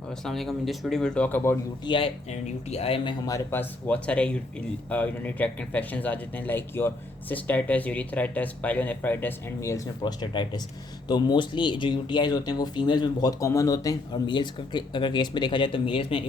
अस्सलाम वालेकुम। In this video will talk about UTI and UTI में हमारे पास बहुत सारे यूरिनरी ट्रैक्ट इन्फेक्शंस आ जाते हैं like your cystitis, urethritis, pyelonephritis and males में प्रोस्टेटाइटिस। तो मोस्टली जो यूटीआईज होते हैं वो फीमेल्स में बहुत कॉमन होते हैं और मेल्स का अगर केस में देखा जाए तो मेल्स में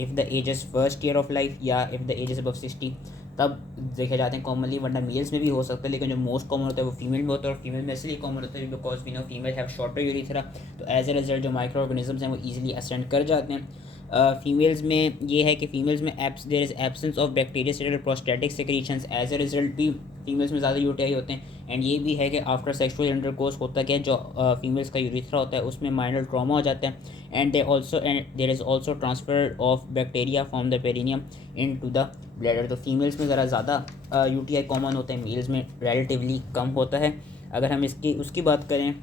if the age is first year of life या if the age is above 60 तब देखे जाते हैं कॉमनली, वरना मेल्स में भी हो सकता है, लेकिन जो मोस्ट कॉमन होता है वो फीमेल में होता है और फीमेल में इसलिए कॉमन होता है because we know female have shorter urethra. तो एज ए रिजल्ट जो माइक्रो ऑर्गेनिजम्स हैं वो ईजिली असेंड कर जाते हैं। फीमेल्स में ये है कि फीमेल्स में there is absence of bacteria prostatic secretions, as a result भी फीमेल्स में ज़्यादा यूटीआई होते हैं। एंड ये भी है कि आफ्टर सेक्सुअल इंटरकोर्स होता क्या है, जो फीमेल्स का यूरिथ्रा होता है उसमें माइनर ट्रॉमा हो जाता है। And there is also transfer of bacteria from the perineum into the bladder. तो फीमेल्स में ज़रा ज़्यादा यूटीआई कॉमन होते हैं, मेल्स में रिलेटिवली कम होता है। अगर हम इसकी उसकी बात करें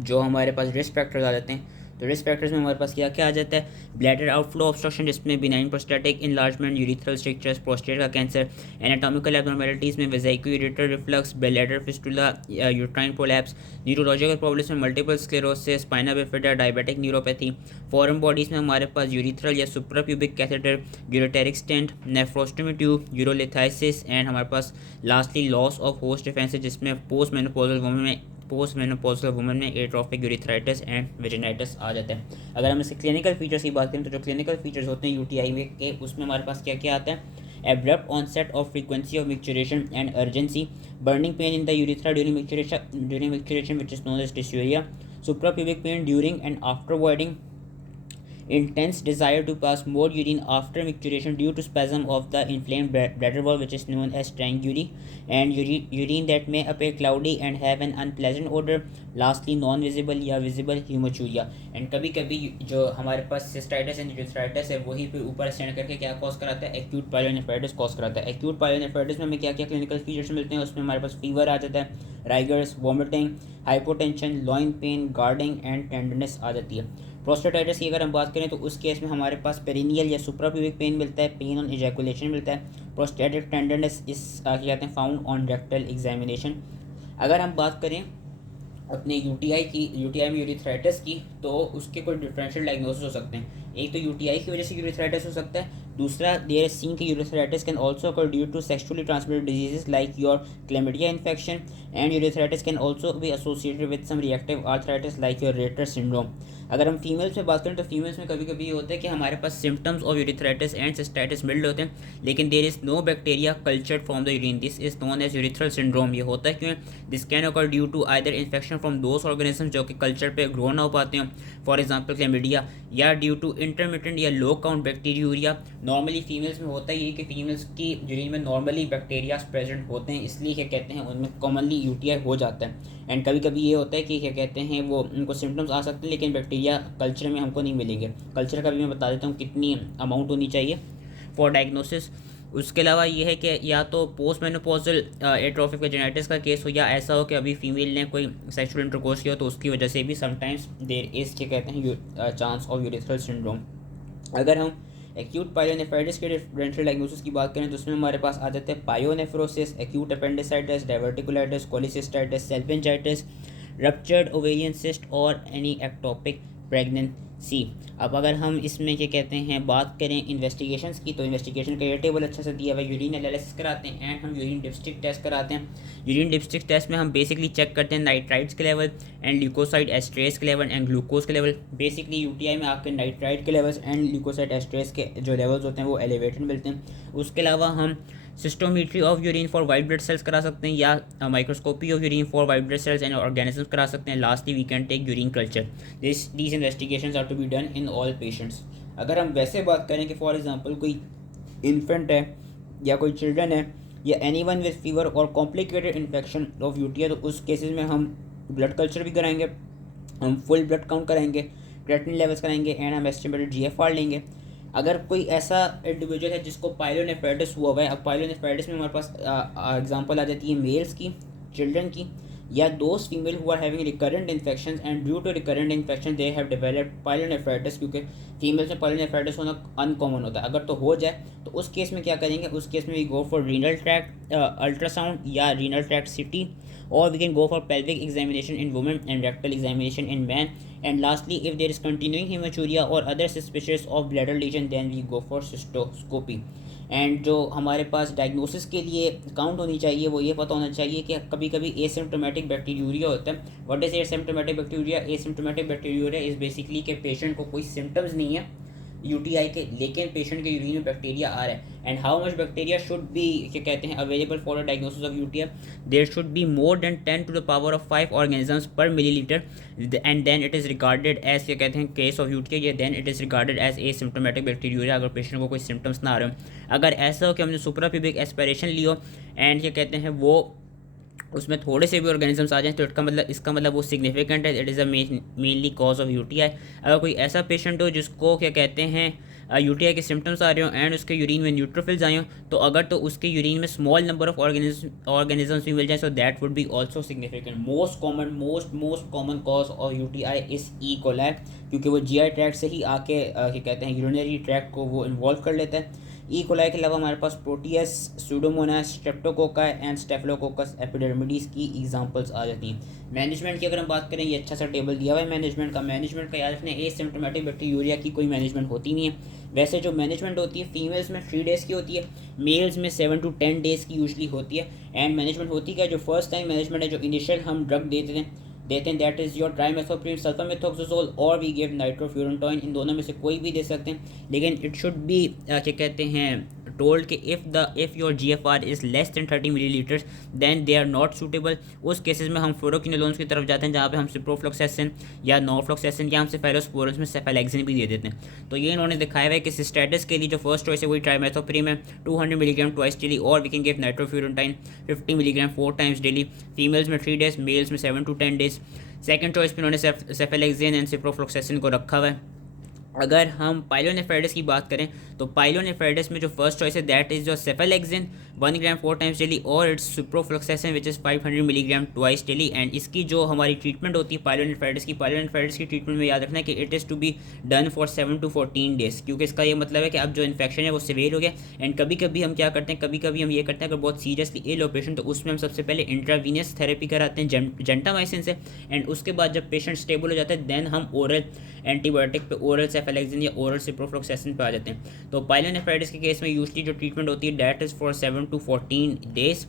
जो हमारे पास रिस्क फैक्टर्स आ जाते हैं, तो रिस्क फैक्टर्स में हमारे पास क्या क्या आ जाता है, ब्लैडर आउटफ्लो ऑब्स्ट्रक्शन जिसमें benign prostatic enlargement, urethral structures, prostate का कैंसर, एनाटॉमिकल एब्नॉर्मेलिटीज़ में vesicoureteric reflux, bladder fistula, uterine prolapse, neurological problems में multiple sclerosis, spina bifida, diabetic neuropathy, foreign bodies में हमारे पास यूरिथ्रल या suprapubic catheter, ureteric stent, nephrostomy tube, urolithiasis and हमारे पास lastly loss of host defences जिसमें post menopausal women में atrophic urethritis and vaginitis आ जाता है। अगर हम इसके क्लिनिकल फीचर्स की बात करें तो जो क्लिनिकल फीचर्स होते हैं यूटीआई में के उसमें हमारे पास क्या क्या आता है, abrupt onset of frequency of micturition and urgency, burning pain in the urethra during micturition which is known as dysuria, suprapubic pain during and after voiding, intense desire to pass more urine after micturition due to spasm of the inflamed bladder wall which is known as strangury, and urine that may appear cloudy and have an unpleasant odor, lastly non visible या visible hematuria। And कभी कभी जो हमारे पास cystitis and यूरिथ्राइटिस है वही पे ऊपर stand करके क्या कॉज कराता है, एक्यूट पायलोनेफ्राइटिस कॉज कराता है। एक्यूट पायलोनेफ्राइटिस में हमें क्या क्या क्लिनिकल फीचर्स मिलते हैं, उसमें हमारे पास फीवर आ जाता है, rigors, vomiting, hypotension, loin pain, guarding and tenderness आ जाती है। प्रोस्टेटाइटिस की अगर हम बात करें तो उस केस में हमारे पास पेरिनियल या सुप्राप्यूबिक पेन मिलता है, पेन ऑन इजैकुलेशन मिलता है, प्रोस्टेटिक टेंडरनेस इस क्या कहते हैं फाउंड ऑन रेक्टल एग्जामिनेशन। अगर हम बात करें अपने यूटीआई में यूरिथ्राइटिस की, तो उसके कोई डिफरेंशियल डायग्नोसिस हो सकते हैं। एक तो यूटीआई की वजह से यूरिथ्राइटिस हो सकता है, दूसरा देयर सीन के urethritis can also occur due to sexually transmitted diseases like your chlamydia infection, and urethritis can also be associated with some reactive arthritis like your Reiter syndrome. अगर हम फीमेल्स में बात करें तो फीमेल्स में कभी कभी ये होता है कि हमारे पास symptoms of urethritis and cystitis mild होते हैं, लेकिन there is no bacteria cultured from the urine, this is known as urethral syndrome. ये होता है क्यों, this can occur due to either infection from those organism जो कि कल्चर पे ग्रो ना हो पाते हैं, फॉर एग्जाम्पल क्लेमिडिया, या ड्यू टू इंटरमिटेंट या low count bacteriuria. Normally females में होता ही है कि फीमेल्स की यूरिन में नॉर्मली बैक्टीरिया प्रेजेंट होते हैं, इसलिए क्या कहते हैं उनमें कॉमनली यूटीआई हो जाता है। एंड कभी कभी ये होता है कि क्या कहते हैं वो उनको सिम्टम्स आ सकते हैं लेकिन बैक्टीरिया कल्चर में हमको नहीं मिलेंगे। कल्चर का भी मैं बता देता हूँ कितनी अमाउंट होनी चाहिए फॉर डायग्नोसिस। उसके अलावा ये है कि या तो पोस्ट मेनोपॉजल एट्रोफिक वेजिनाइटिस का केस हो, या ऐसा हो कि अभी फीमेल ने कोई सेक्सुअल इंटरकोर्स किया तो उसकी वजह से भी समटाइम्स देर इज़ क्या कहते हैं चांस ऑफ यूरिथ्रल सिंड्रोम। अगर हम एक्यूट पायलोनेफ्राइटिस के डिफरेंशियल डायग्नोसिस की बात करें तो उसमें हमारे पास आ जाते हैं pyonephrosis, acute appendicitis, diverticulitis, cholecystitis, salpingitis, ruptured ovarian cyst और एनी एक्टोपिक प्रेगनेंसी। अब अगर हम इसमें क्या कहते हैं बात करें इन्वेस्टिगेशंस की, तो इन्वेस्टिगेशन का ये टेबल अच्छा से दिया हुआ है। यूरिन एनालिसिस कराते हैं एंड हम यूरिन डिप्स्टिक टेस्ट कराते हैं। यूरिन डिप्स्टिक टेस्ट में हम बेसिकली चेक करते हैं नाइट्राइट्स के लेवल एंड ल्यूकोसाइड एस्ट्रेस के लेवल एंड ग्लूकोज के लेवल। बेसिकली यूटीआई में आपके नाइट्राइट के लेवल्स एंड ल्यूकोसाइड एस्ट्रेस के जो लेवल्स होते हैं वो एलिवेटेड मिलते हैं। उसके अलावा हम cystometry of urine for white blood cells करा सकते हैं या microscopy of urine for white blood cells and organisms करा सकते हैं। Lastly we can take urine culture. These investigations are to be done in all patients. अगर हम वैसे बात करें कि फॉर एग्जांपल कोई इन्फेंट है या कोई चिल्ड्रन है या एनीवन विद फीवर और कॉम्प्लिकेटेड इन्फेक्शन ऑफ यूटीआई, तो उस केसेस में हम ब्लड कल्चर भी कराएंगे, हम फुल ब्लड काउंट कराएंगे, क्रेटिनिन लेवल्स कराएंगे एंड हम एस्टिमेटेड जीएफआर लेंगे। अगर कोई ऐसा इंडिविजुअल है जिसको पायलोनेफ्राइटिस हुआ है, अब पायलोनेफ्राइटिस में हमारे पास एग्जांपल आ जाती है मेल्स की, चिल्ड्रन की, या those female who are having recurrent infection and due to recurrent infection they have developed pyelonephritis, क्योंकि फीमेल्स में पायलोनेफ्राइटिस होना अनकॉमन होता है। अगर तो हो जाए तो उस केस में क्या करेंगे, उस केस में we go for renal tract ultrasound या renal tract CT, or we can go for pelvic examination in women and rectal examination in men, And lastly, if there is continuing hematuria or other suspicious of bladder lesion, then we go for cystoscopy. And जो हमारे पास diagnosis के लिए count होनी चाहिए वो ये पता होना चाहिए कि कभी कभी एसिम्प्टोमेटिक बैक्टीरिया होता है. What is asymptomatic bacteria? Asymptomatic bacteria is basically कि पेशेंट को कोई सिम्टम्स नहीं है यूटीआई के, लेकिन पेशेंट के यूरिन में बैक्टीरिया आ रहा है. And how much bacteria should be, क्या कहते हैं, available for the diagnosis of UTI? There should be more than 10 to the power of 5 organisms per milliliter, and then it is regarded as, क्या कहते हैं, case of UTI, then it is regarded as asymptomatic bacteria. अगर patient को कोई symptoms ना आ रहे हो, अगर ऐसा हो कि हमने सुप्राप्यूबिक एस्पिरेशन लियो एंड क्या कहते हैं वो उसमें थोड़े से भी ऑर्गेनिजम्स आ जाएं, तो इसका मतलब वो सिग्निफिकेंट है, it is a mainly cause of UTI. अगर कोई ऐसा पेशेंट हो जिसको, क्या कहते हैं, यूटीआई के सिम्टम्स आ रहे हो एंड उसके यूरिन में न्यूट्रोफिल्स आए हो, तो अगर तो उसके यूरिन में स्मॉल नंबर ऑफ ऑर्गेनिजम्स भी मिल जाए, so that would be also significant. Most common cause of UTI is E coli, क्योंकि वो जीआई ट्रैक्ट से ही आके, क्या कहते हैं, यूरिनरी ट्रैक्ट को वो इन्वॉल्व कर लेता है. ई कोलाई के अलावा हमारे पास proteus, pseudomonas, streptococci and staphylococcus epidermidis की एग्जांपल्स आ जाती हैं. मैनेजमेंट की अगर हम बात करें, ये अच्छा सा टेबल दिया हुआ है मैनेजमेंट का याद रखना, एसिम्प्टोमेटिक बैक्टीरिया की कोई मैनेजमेंट होती नहीं है. वैसे जो मैनेजमेंट होती है फीमेल्स में 3 डेज़ की होती है, मेल्स में 7 to 10 डेज़ की यूजली होती है. एंड मैनेजमेंट होती क्या, जो फर्स्ट टाइम मैनेजमेंट है, जो इनिशियल हम ड्रग देते हैं दैट इज़ योर ट्राइमेथोप्रिम, सल्फामेथोक्सोजोल और वी गिव नाइट्रोफ्यूरेंटोइन. इन दोनों में से कोई भी दे सकते हैं, लेकिन इट शुड बी, क्या कहते हैं, टोल्ड कि if your GFR is less than 30 millilitres then they are not suitable. उस केसेस में हम फ्लोरोक्विनोलोन्स की तरफ जाते हैं, जहाँ पे हम सिप्रोफ्लोक्सेसिन या नॉरफ्लोक्सेसिन या हम सेफेलोस्पोरिन में सेफेलेक्सिन भी दे देते हैं. तो ये इन्होंने दिखाया हुआ है कि सिस्टेटिस के लिए जो फर्स्ट चॉइस है वही ट्राइमेथोप्रिम है, 200 मिलीग्राम ट्वाइस डेली, और we can give nitrofurantoin 50 milligram 4 times daily. Females में 3 days, मेल्स में 7 to 10 days. सेकेंड चॉइस पे उन्होंने सेफेलेक्सिन एंड सिप्रोफ्लोक्सेसिन को रखा हुआ है. अगर हम पाइलोनेफ्राइटिस की बात करें, तो पाइलोनेफ्राइटिस में जो फर्स्ट चॉइस है दैट इज़ जो सेफेलेक्सिन 1 gram 4 times डेली, और it's ciprofloxacin which is 500 milligram twice daily. And इसकी जो हमारी ट्रीटमेंट होती है पाइलोनेफ्राइटिस की ट्रीटमेंट में याद रखना है कि it is to be done for 7 to 14 days, क्योंकि इसका ये मतलब है कि अब जो इन्फेक्शन है वो सिवियर हो गया. एंड कभी कभी हम क्या करते हैं, कभी हम ये करते हैं अगर बहुत सीरियसली इल हो पेशेंट, तो उसमें हम सबसे पहले इंट्रावीनियस थेरेपी कराते हैं जेंटामाइसिन से, एंड उसके बाद जब पेशेंट स्टेबल हो जाता है देन हम ओरल एंटीबायोटिक पे, ओरल सेफेलेक्सिन या ओरल सिप्रोफ्लोक्सेसिन पे आ जाते हैं. तो पाइलोनेफ्राइटिस के केस में यूजली जो ट्रीटमेंट होती है that is for 7 to 14 days.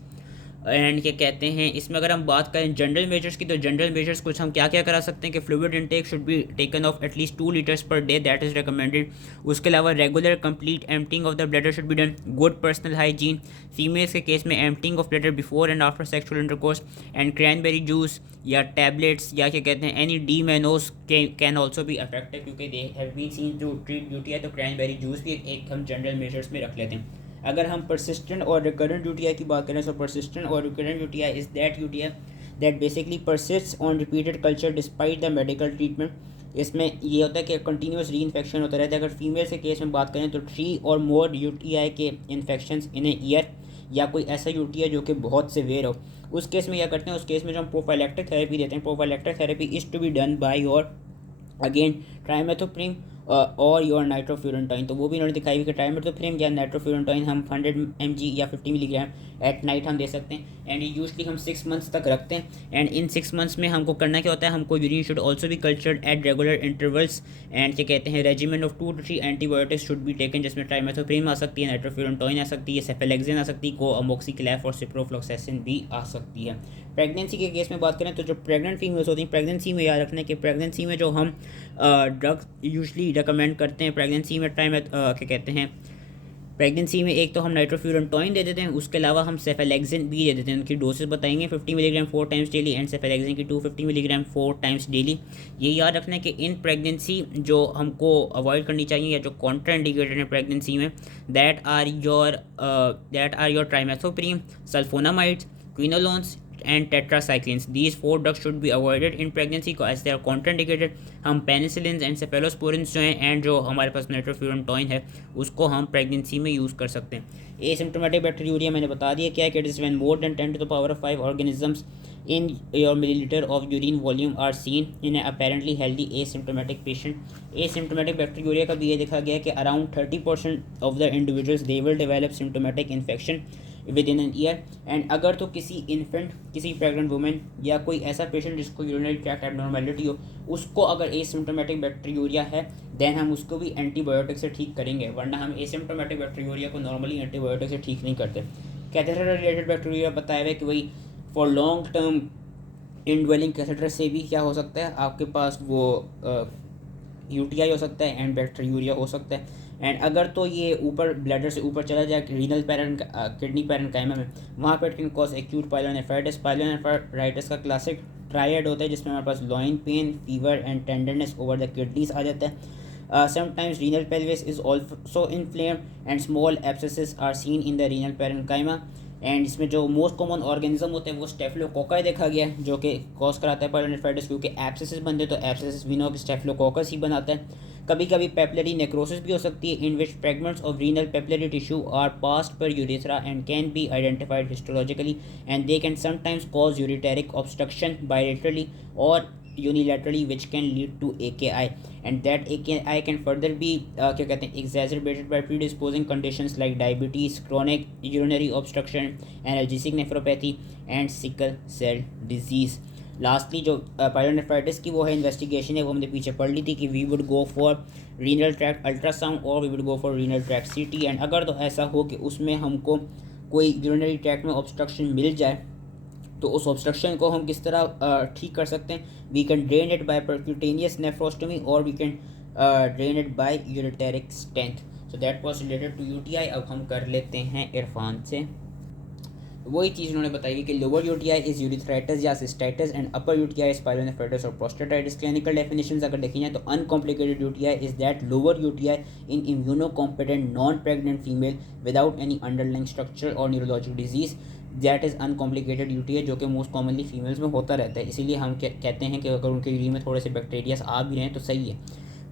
And क्या कहते हैं, इसमें अगर हम बात करें जनरल मेजर्स की, तो जनरल मेजर्स कुछ हम क्या क्या करा सकते हैं कि fluid intake should be taken of at least 2 liters per day, that is recommended. उसके अलावा regular complete emptying of the bladder should be done. Good personal hygiene, females के केस में emptying of bladder before and after sexual intercourse. And cranberry juice या tablets या क्या कहते हैं any D mannose can also भी effective, क्योंकि they have been seen to treat UTI. तो क्रैनबेरी जूस भी एक हम जनरल मेजर्स में रख लेते हैं. अगर हम परसिस्टेंट और रिकरेंट यूटीआई की बात करें, तो परसिस्टेंट और recurrent UTI is that UTI that basically persists on repeated culture despite the medical treatment. इसमें ये होता है कि कंटिन्यूस री इन्फेक्शन होता रहता है. अगर फीमेल के केस में बात करें तो 3 or more यूटीआई के इन्फेक्शन इन ए ईयर, या कोई ऐसा यूटीआई जो कि बहुत सिवियर हो, उस केस में क्या करते हैं, उस केस में जो हम प्रोफाइलैक्टिक थेरेपी देते हैं, prophylactic therapy is to be done by your again trimethoprim और योर नाइट्रोफ्यूरेंटाइन. तो वो भी इन्होंने दिखाई हुई कि ट्राइमेथोप्रिम या नाइट्रोफ्यूरेंटाइन हम 100 mg या 50 मिलीग्राम एट नाइट हम दे सकते हैं. एंड ये यूजली हम 6 months तक रखते हैं. एंड इन 6 months में हमको करना क्या होता है, हमको यूरिन शुड ऑल्सो भी cultured at regular intervals. And क्या कहते हैं, regiment of 2 to 3 antibiotics should be taken, जिसमें ट्राइमेथोप्रिम आ सकती है, नाइट्रोफ्यूरेंटाइन आ सकती है, सेफेलेक्सिन आ सकती है, को अमोक्सिक्लैफ और सिप्रोफ्लोक्सेसिन भी आ सकती है. प्रेगनेंसी के केस में बात करें तो जो प्रेग्नेंट फीमेल्स होती हैं, प्रेगनेंसी में याद रखना है कि प्रेगनेंसी में जो हम ड्रग्स यूजली रिकमेंड करते हैं प्रेगनेंसी में क्या कहते हैं, प्रेगनेंसी में एक तो हम नाइट्रोफ्यूरेंटोइन दे देते हैं, उसके अलावा हम सेफेलेक्सिन भी दे देते हैं. उनकी डोसेस बताएंगे 50 मिलीग्राम 4 times डेली एंड सेफेलेक्सिन की 250 मिलीग्राम 4 times डेली. ये याद रखना है कि इन प्रेगनेंसी जो हमको अवॉइड करनी चाहिए या जो कॉन्ट्राइंडिकेटेड है प्रेगनेंसी में, that are your trimethoprim, sulfonamides, quinolones and tetracyclines. These 4 drugs should be avoided in pregnancy as they are contraindicated. हम पेनिसिलिन एंड सेफेलोस्पोरिन जो हैं एंड जो हमारे पास नाइट्रोफ्यूरेंटोइन है उसको हम प्रेगनेंसी में यूज़ कर सकते हैं. एसिम्प्टोमेटिक बैक्टीरिया मैंने बता दिया क्या है कि it is when more than 10 to the power of 5 organisms in your milliliter of urine volume are seen in an apparently healthy asymptomatic patient. Asymptomatic bacteria का भी ये देखा गया कि around 30% of the individuals they will develop symptomatic infection with in an year. And अगर तो किसी infant, किसी प्रेग्नेंट वुमेन या कोई ऐसा पेशेंट जिसको यूरिनरी ट्रैक्ट एबनॉर्मेलिटी हो, उसको अगर एसिम्प्टोमेटिक बैक्टीरिया है देन हम उसको भी एंटीबायोटिक से ठीक करेंगे, वरना हम एसिम्प्टोमेटिक बैक्टीरिया को नॉर्मली एंटीबायोटिक से ठीक नहीं करते। कैथेटर रिलेटेड बैक्टीरिया बताया हुआ है कि वही for long term indwelling catheter से भी क्या हो सकता है, आपके पास वो यूटीआई हो सकता है एंड बैक्टीरिया हो सकता है। एंड अगर तो ये ऊपर ब्लैडर से ऊपर चला जाए रीनल किडनी पैरेन्काइमा में, वहाँ पर it can cause acute pyelonephritis. Pyelonephritis का क्लासिक ट्रायड होता है जिसमें हमारे पास loin pain, fever and tenderness over the kidneys आ जाता है। Sometimes renal pelvis is also inflamed and small abscesses are seen in the renal parenchyma। And इसमें जो मोस्ट कॉमन ऑर्गेनिज्म होते हैं वो स्टेफिलोकोकाई देखा गया है, जो कि कॉज कराता है पाइलोनेफ्राइटिस, क्योंकि एब्सेसिस बनते तो एब्सेसिस भी नो कि स्टेफिलोकोकस ही बनाता है। कभी कभी पेपलरी नेक्रोसिस भी हो सकती है, in which fragments of renal papillary tissue are passed per urethra and can be identified histologically and they can sometimes cause ureteric obstruction bilaterally और unilaterally which can lead to AKI and that AKI can further be क्या कहते हैं exacerbated by predisposing conditions like diabetes, chronic urinary obstruction, analgesic nephropathy and sickle cell disease। Lastly जो pyelonephritis की वो है investigation है, वो हमने पीछे पढ़ ली थी कि we would go for renal tract ultrasound और we would go for renal tract CT। And अगर तो ऐसा हो कि उसमें हमको कोई यूरिनरी ट्रैक्ट में ऑब्स्ट्रक्शन मिल जाए तो उस ऑब्स्ट्रक्शन को हम किस तरह ठीक कर सकते हैं, we can drain it by percutaneous nephrostomy और we can drain it by ureteric stent. So that was related to UTI. अब हम कर लेते हैं इरफान से। वही चीज़ उन्होंने बताई कि लोअर यूटीआई इज यूरिथ्राइटिस या cystitis and upper UTI is pyelonephritis और प्रोस्टेटाइटिस। क्लिनिकल डेफिनेशंस अगर देखी जाए तो uncomplicated UTI is that lower UTI in immunocompetent non pregnant female without any underlying structure और neurologic disease, that is uncomplicated UTI, जो कि most commonly females में होता रहता है। इसीलिए हम कहते हैं कि अगर उनके यूरिन में थोड़े से बैक्टीरियाज आ भी रहे हैं तो सही है।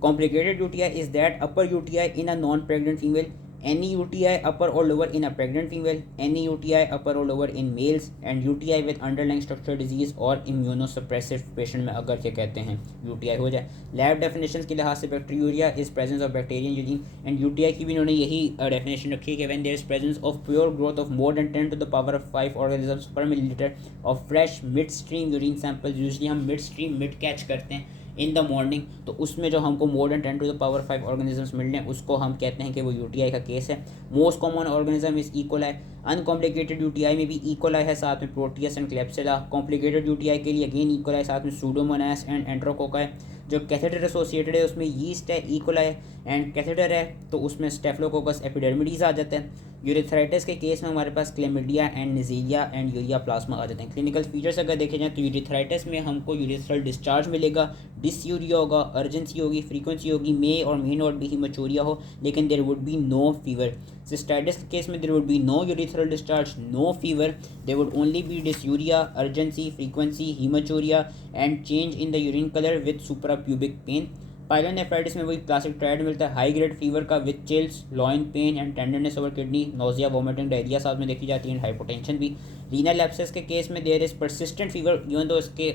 Complicated UTI is that upper UTI in a non pregnant female, any UTI upper or lower in a pregnant female, any UTI upper or lower in males and UTI with underlying structural disease और immunosuppressive patient में अगर क्या कहते हैं UTI हो जाए। Lab definitions के लिहाज से bacteria is presence of bacteria in urine and UTI की भी उन्होंने यही डेफिनेशन रखी है कि when there is presence of pure growth of more than 10 to the power of 5 organisms per milliliter of fresh mid stream urine sample. Usually हम mid stream mid catch करते हैं इन द मॉर्निंग, तो उसमें जो हमको more than 10 to the power 5 organisms मिल रहे हैं उसको हम कहते हैं कि वो यूटीआई का केस है। Most common organism is E coli. Uncomplicated UTI में भी इकोलाई है, साथ में Proteus and Klebsiella. Complicated UTI के लिए अगेन इकोलाई, साथ में सूडोमोनास एंड एंट्रोकोका। जो कैथेटर एसोसिएटेड है उसमें यीस्ट है, इकोलाई एंड कैथेटर है तो उसमें स्टेफिलोकोकस एपिडर्मिडीज आ जाता है। यूरिथ्राइटिस के केस में हमारे पास chlamydia and neisseria and ureaplasma आ जाते हैं। क्लिनिकल फीचर्स अगर देखे जाएँ तो यूरिथ्राइटिस में हमको यूरिथ्रल डिस्चार्ज मिलेगा, डिसयूरिया होगा, अर्जेंसी होगी, फ्रीक्वेंसी होगी, मे और मे नॉट बी हिमोचूरिया हो, लेकिन there would be no fever. Cystitis के केस में there would be no urethral discharge, no fever, there would only be dysuria, urgency, frequency, haematuria and change in the urine colour with suprapubic pain. Pyelonephritis में वही classic triad मिलता है, high grade fever का with chills, loin pen and tenderness over kidney, nausea, vomiting, diarrhoea साथ में देखी जाती है, हाइपोटेंशन भी। रीनल एब्सेस के केस में there is persistent fever, even though इसके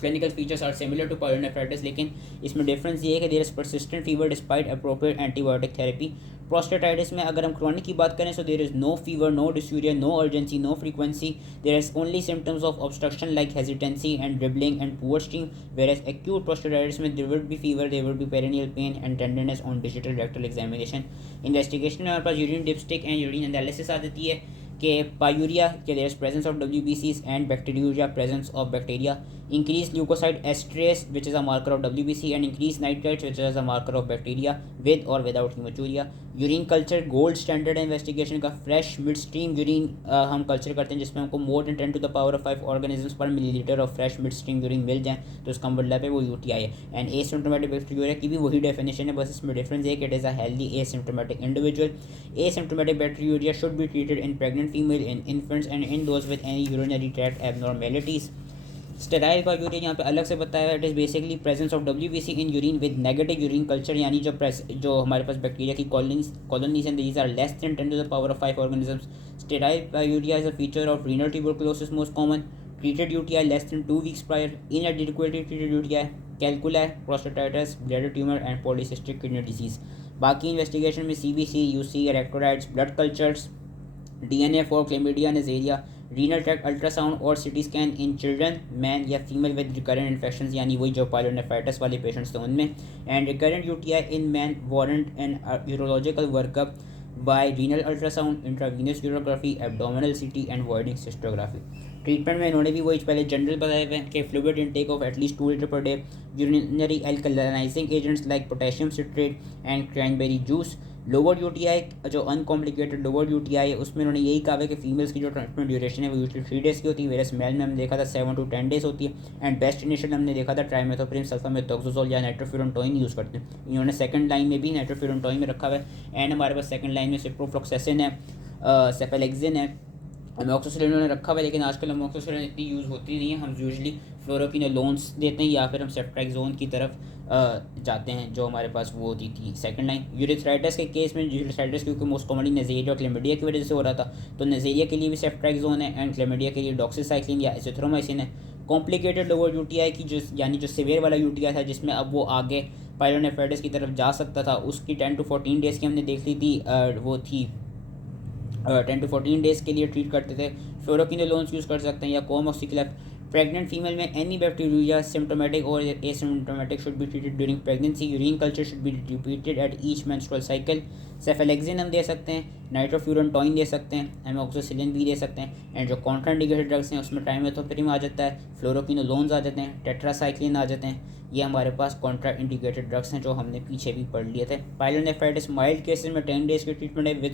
clinical features are similar to pyelonephritis, लेकिन इसमें डिफरेंस ये है कि there is persistent fever despite appropriate antibiotic therapy. Prostatitis में अगर हम क्रॉनिक की बात करें so there is no fever, no dysuria, no urgency, no frequency, there is only symptoms of obstruction like hesitancy and dribbling and poor stream. Whereas acute prostatitis में there will be fever, there will be perineal pain and tenderness on digital rectal examination. Investigation में हमारे पास urine dipstick and urine analysis आ जाती है कि pyuria के there is presence of WBCs and bacteria presence of bacteria. Increased leukocyte esterase which is a marker of WBC and increased nitrates which is a marker of bacteria with or without hematuria। Urine culture gold standard investigation का fresh mid stream urine हम culture करते हैं जिसमें हमको more than 10 to the power of 5 organisms per millilitre of fresh mid stream urine मिल जाए तो इसका मतलब है वो यूटीआई है। एंड एसिम्प्टोमेटिक बैक्टीरिया की भी वही डेफिनेशन है, बस इसमें डिफरेंस है कि it is a healthy asymptomatic individual. Asymptomatic bacteria should be treated in pregnant female, in infants and in those with any urinary tract abnormalities. Sterile का यूरिन यहाँ पे अलग से बताया है, it is basically presence of WBC in urine with negative urine culture, यानी जो हमारे पास बैक्टीरिया की colonies and these are less than 10 to the power of 5 organisms। Sterile urea is a feature of renal tuberculosis most common. Treated UTI less than 2 weeks prior. Inadequately treated UTI calculi, prostatitis, bladder tumour and polycystic kidney disease. बाकी investigation में CBC, UC, electrolytes, blood cultures, DNA for chlamydia, neisseria, renal tract ultrasound और CT scan in children, man या female with recurrent infection, यानी वही जो pyelonephritis वाले patients थे उनमें, and recurrent UTI in man warrant an urological workup bye renal ultrasound, intravenous urography, abdominal सीटी and voiding cystography. Treatment में इन्होंने भी वही पहले जनरल बताए हुए हैं कि fluid intake of at least 2 litre per day, urinary alkalinizing agents like potassium citrate and cranberry juice. Lower UTI जो अनकॉम्प्लिकेटेड लोअर यूटीआई है उसमें उन्होंने यही कहा है कि फीमेल्स की जो ट्रीटमेंट ड्यूरेशन है वो यूजली 3 डेज़ की होती है, वेरस मेल में हमने देखा था 7 to 10 डेज़ होती है। एंड बेस्ट इनिशियल हमने देखा था ट्राइमेथोप्रिम सल्फामेथोक्सोजोल या नाइट्रोफ्यूरनटोइन यूज़ करते हैं। इन्होंने सेकंड लाइन में भी नाइट्रोफ्यूरनटोइन में रखा हुआ है। एंड हमारे पास सेकंड लाइन में सिप्रोफ्लोक्सेसिन है, सेफेलेक्सिन है, अमोक्सिसिलिन उन्होंने रखा हुआ है, लेकिन आजकल अमोक्सिसिलिन इतनी यूज़ होती नहीं है। हम यूजली फ्लोरोक्विनोलोन्स देते हैं या फिर हम सेफ्ट्राइक्सोन की तरफ जाते हैं जो हमारे पास वो होती थी सेकंड लाइन। यूरिथ्राइटिस के केस में यूरिथ्राइटिस क्योंकि मोस्ट कॉमनली नेज़ेरिया और क्लेमिडिया की वजह से हो रहा था, तो नेज़ेरिया के लिए भी सेफ्ट्राइक्सोन है एंड क्लेमिडिया के लिए डॉक्सीसाइक्लिन या एजिथ्रोमाइसिन है। कॉम्प्लिकेटेड लोअर यूटीआई की जो यानी जो सीवियर वाला यूटीआई था जिसमें अब वो आगे पायलोनेफ्राइटिस की तरफ जा सकता था, उसकी 10 to 14 डेज़ की हमने देख ली थी, वो थी 10 to 14 डेज़ के लिए ट्रीट करते थे। फ्लोरोक्विनोलोन्स यूज़ कर सकते हैं या कोमोक्सिक्लेफ। प्रेग्नेंट फीमेल में एनी बैक्टीरिया सिम्टोमेटिक और asymptomatic should be treated during pregnancy. Urine culture should be repeated at each menstrual cycle. Cephalexin हम दे सकते हैं, नाइट्रोफ्यूरनटोइन दे सकते हैं, एमोक्सिसिलिन भी दे सकते हैं। एंड जो कॉन्ट्राइंडिकेटेड ड्रग्स हैं उसमें ट्राइमेथोप्रिम आ जाता है, फ्लोरोक्विनोलोन्स आ जाते हैं, टेट्रासाइक्लिन आ जाते हैं। ये हमारे पास कॉन्ट्रा इंडिकेटेड ड्रग्स हैं जो हमने पीछे भी पढ़ लिए थे। पायलोनेफ्राइटिस माइल्ड केसेस में 10 डेज़ की ट्रीटमेंट है with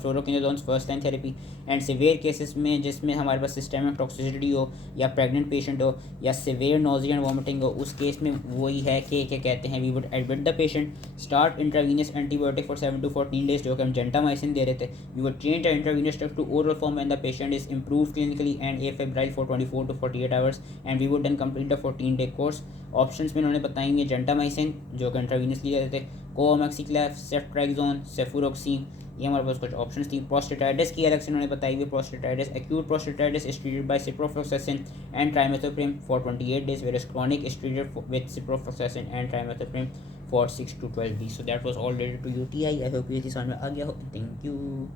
fluoroquinolones first line therapy. And severe cases में जिसमें हमारे पास सिस्टेमिक टॉक्सिसिटी हो या प्रेग्नेंट पेशेंट हो या सिवियर नोजिया एंड वॉमिटिंग हो, उस केस में वही है कि क्या कहते हैं we would admit the patient, start intravenous antibiotic for 7 to 14 days जो कि हम जेंटामाइसिन दे रहे थे। We would change the intravenous drug to oral form when the patient is improve clinically and afebrile for 24 to 48 hours and we would then complete the 14-day course. Options में उन्होंने बताएंगे gentamicin जो कि intravenous लिए जाते थे, कोमैक्सिक्लेफ, सेफ्ट्राइक्सोन, सेफुरोक्सीन, ये हमारे पास कुछ ऑप्शंस थी। प्रोस्टेटाइटिस की अलग से उन्होंने बताई हुई prostatitis acute prostatitis is treated by ciprofloxacin and trimethoprim for 28 days whereas chronic is treated with ciprofloxacin and trimethoprim for 6 to 12 weeks. So that was all related to UTI. I hope ये समझ में आ गया हो। Thank you.